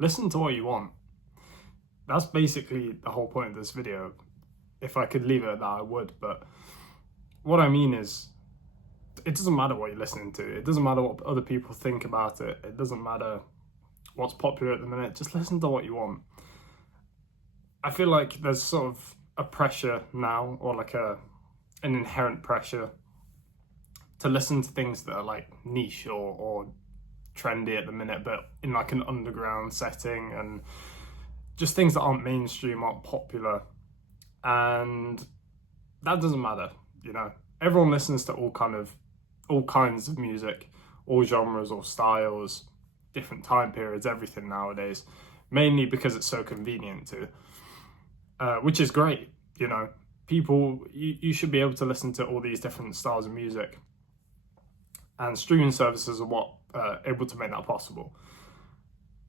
listen to what you want. That's basically the whole point of this video. If I could leave it at that, I would. But what I mean is, it doesn't matter what you're listening to. It doesn't matter what other people think about it. It doesn't matter what's popular at the minute. Just listen to what you want. I feel like there's sort of a pressure now, or like an inherent pressure to listen to things that are like niche or trendy at the minute, but in like an underground setting, and just things that aren't mainstream, aren't popular. And that doesn't matter, you know. Everyone listens to all kinds of music, all genres or styles, different time periods, everything nowadays, mainly because it's so convenient to, which is great, you know. You should be able to listen to all these different styles of music, and streaming services are what able to make that possible.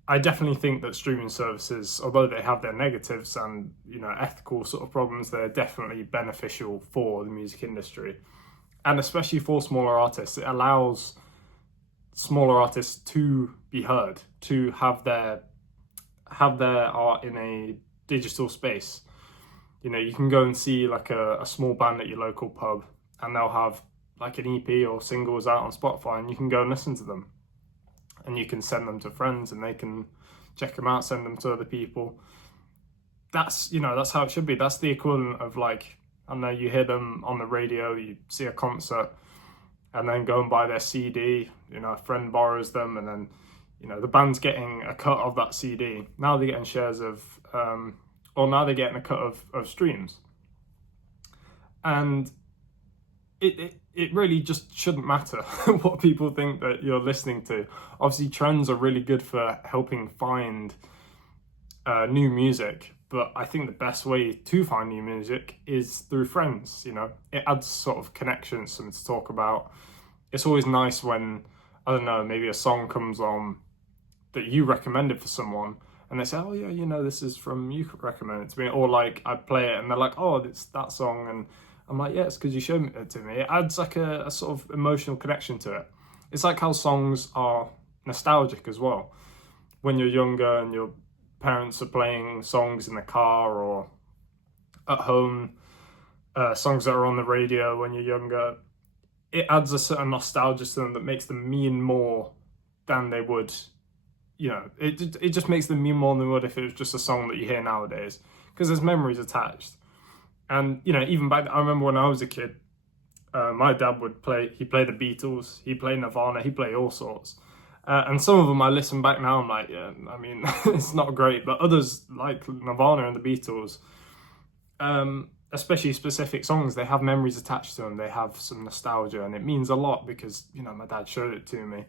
I definitely think that streaming services, although they have their negatives and, you know, ethical sort of problems, they're definitely beneficial for the music industry, and especially for smaller artists. It allows smaller artists to be heard, to have their art in a digital space. You know, you can go and see like a small band at your local pub, and they'll have like an EP or singles out on Spotify, and you can go and listen to them, and you can send them to friends, and they can check them out, send them to other people. That's, you know, that's how it should be. That's the equivalent of, like, I don't know, you hear them on the radio, you see a concert, and then go and buy their CD. You know, a friend borrows them, and then, you know, the band's getting a cut of that CD. Now they're getting shares of, or now they're getting a cut of streams. And it really just shouldn't matter what people think that you're listening to. Obviously, trends are really good for helping find new music, but I think the best way to find new music is through friends. You know, it adds sort of connections, something to talk about. It's always nice when, I don't know, maybe a song comes on that you recommended for someone, and they say, oh yeah, you know, this is from, you recommended it to me. Or like, I play it and they're like, oh, it's that song, and I'm like, yeah, it's because you showed it to me. It adds like a sort of emotional connection to it. It's like how songs are nostalgic as well. When you're younger and your parents are playing songs in the car or at home, songs that are on the radio when you're younger, it adds a certain nostalgia to them that makes them mean more than they would, you know, it just makes them mean more than they would if it was just a song that you hear nowadays, because there's memories attached. And, you know, even back, I remember when I was a kid, my dad would he played the Beatles, he played Nirvana, he played all sorts. And some of them I listen back now, I'm like, yeah, I mean, it's not great. But others, like Nirvana and the Beatles, especially specific songs, they have memories attached to them. They have some nostalgia, and it means a lot because, you know, my dad showed it to me.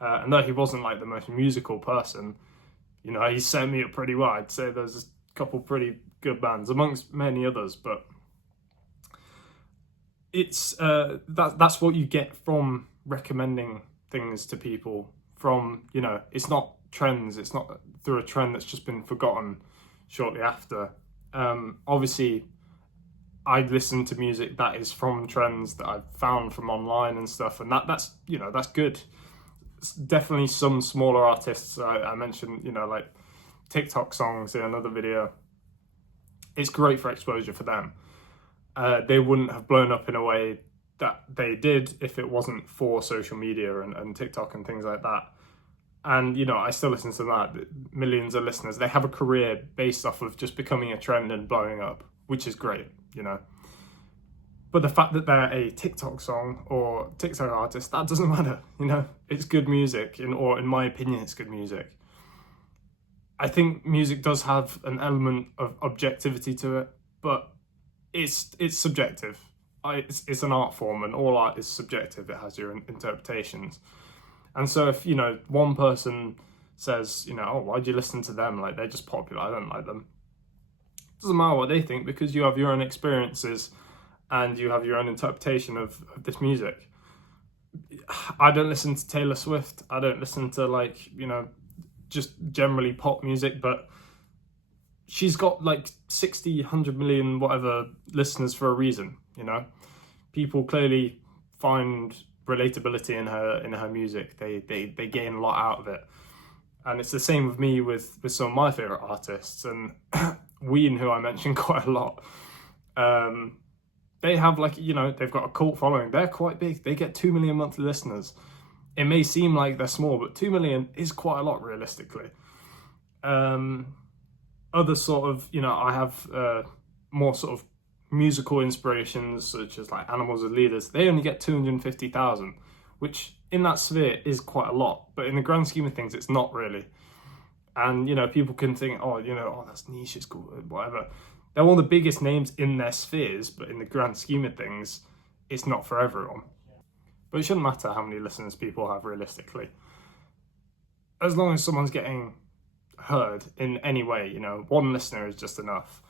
And though he wasn't like the most musical person, you know, he set me up pretty well. I'd say there's a couple pretty good bands amongst many others, but it's that's what you get from recommending things to people. From, you know, it's not trends, it's not through a trend that's just been forgotten shortly after. Obviously, I listen to music that is from trends that I've found from online and stuff, and that's, you know, that's good. It's definitely some smaller artists, I mentioned, you know, like TikTok songs in another video, it's great for exposure for them. They wouldn't have blown up in a way that they did if it wasn't for social media and TikTok and things like that. And, you know, I still listen to that. Millions of listeners, they have a career based off of just becoming a trend and blowing up, which is great, you know. But the fact that they're a TikTok song or TikTok artist, that doesn't matter, you know. It's good music, or in my opinion, it's good music. I think music does have an element of objectivity to it, but it's subjective. It's an art form, and all art is subjective. It has your interpretations. And so if, you know, one person says, you know, oh, why'd you listen to them? Like, they're just popular, I don't like them. It doesn't matter what they think, because you have your own experiences and you have your own interpretation of this music. I don't listen to Taylor Swift. I don't listen to, like, you know, just generally pop music, but she's got like 60, 100 million, whatever, listeners for a reason, you know. People clearly find relatability in her music. They gain a lot out of it. And it's the same with me with some of my favourite artists. And Ween, who I mentioned quite a lot, they have like, you know, they've got a cult following. They're quite big. They get 2 million monthly listeners. It may seem like they're small, but 2 million is quite a lot realistically. Other sort of, you know, I have more sort of musical inspirations such as like Animals as Leaders. They only get 250,000, which in that sphere is quite a lot, but in the grand scheme of things, it's not really. And, you know, people can think, oh, you know, oh, that's niche, it's cool, whatever. They're one of the biggest names in their spheres, but in the grand scheme of things, it's not for everyone. But it shouldn't matter how many listeners people have realistically. As long as someone's getting heard in any way, you know, one listener is just enough.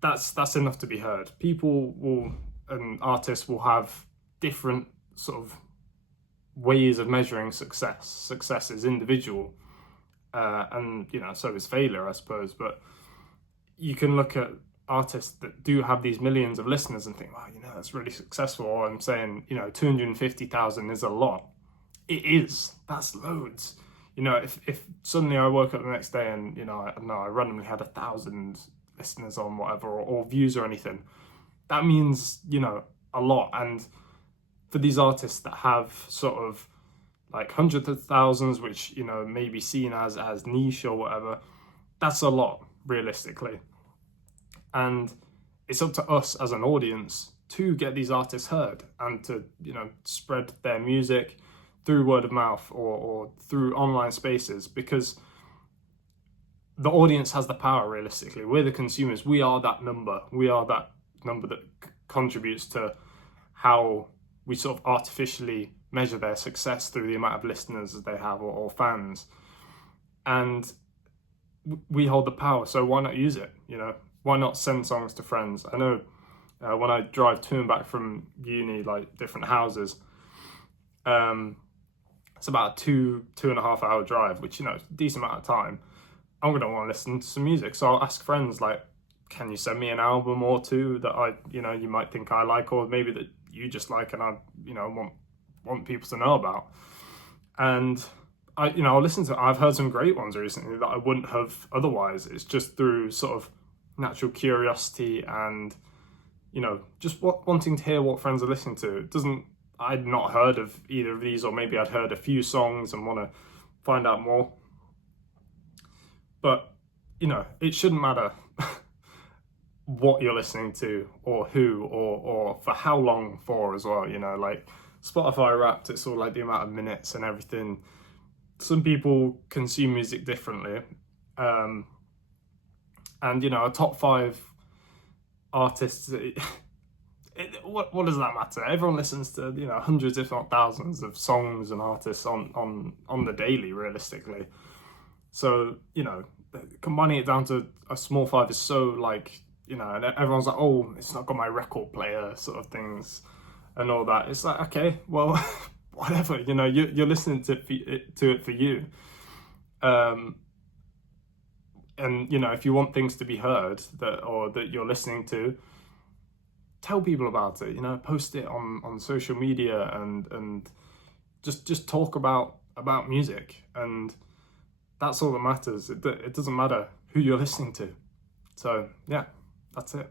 That's enough to be heard. People will, and artists will have different sort of ways of measuring success. Success is individual, and, you know, so is failure, I suppose. But you can look at artists that do have these millions of listeners and think, wow, you know, that's really successful. Or I'm saying, you know, 250,000 is a lot. It is. That's loads. You know, if suddenly I woke up the next day and, you know, I randomly had 1,000 listeners on whatever, or views or anything, that means, you know, a lot. And for these artists that have sort of like hundreds of thousands, which, you know, may be seen as niche or whatever, that's a lot realistically. And it's up to us as an audience to get these artists heard and to, you know, spread their music through word of mouth or through online spaces, because the audience has the power realistically. We're the consumers. We are that number. We are that number that contributes to how we sort of artificially measure their success through the amount of listeners that they have or fans. And we hold the power, so why not use it? You know, why not send songs to friends? I know when I drive to and back from uni, like different houses, it's about a 2.5 hour drive, which, you know, is a decent amount of time. I'm going to want to listen to some music. So I'll ask friends, like, can you send me an album or two that I, you know, you might think I like, or maybe that you just like and I, you know, want people to know about. And I'll listen to it. I've heard some great ones recently that I wouldn't have otherwise. It's just through sort of natural curiosity and, you know, just wanting to hear what friends are listening to. I'd not heard of either of these, or maybe I'd heard a few songs and want to find out more. But, you know, it shouldn't matter what you're listening to or who or for how long for as well, you know, like Spotify Wrapped, it's all like the amount of minutes and everything. Some people consume music differently. And, you know, a top 5 artists, what does that matter? Everyone listens to, you know, hundreds if not thousands of songs and artists on the daily realistically. So, you know, combining it down to a small 5 is so, like, you know, and everyone's like, oh, it's not got my record player sort of things and all that. It's like, okay, well, whatever, you know, you're listening to it for you. And, you know, if you want things to be heard that you're listening to, tell people about it, you know, post it on social media and just talk about music, and that's all that matters. It doesn't matter who you're listening to. So yeah, that's it.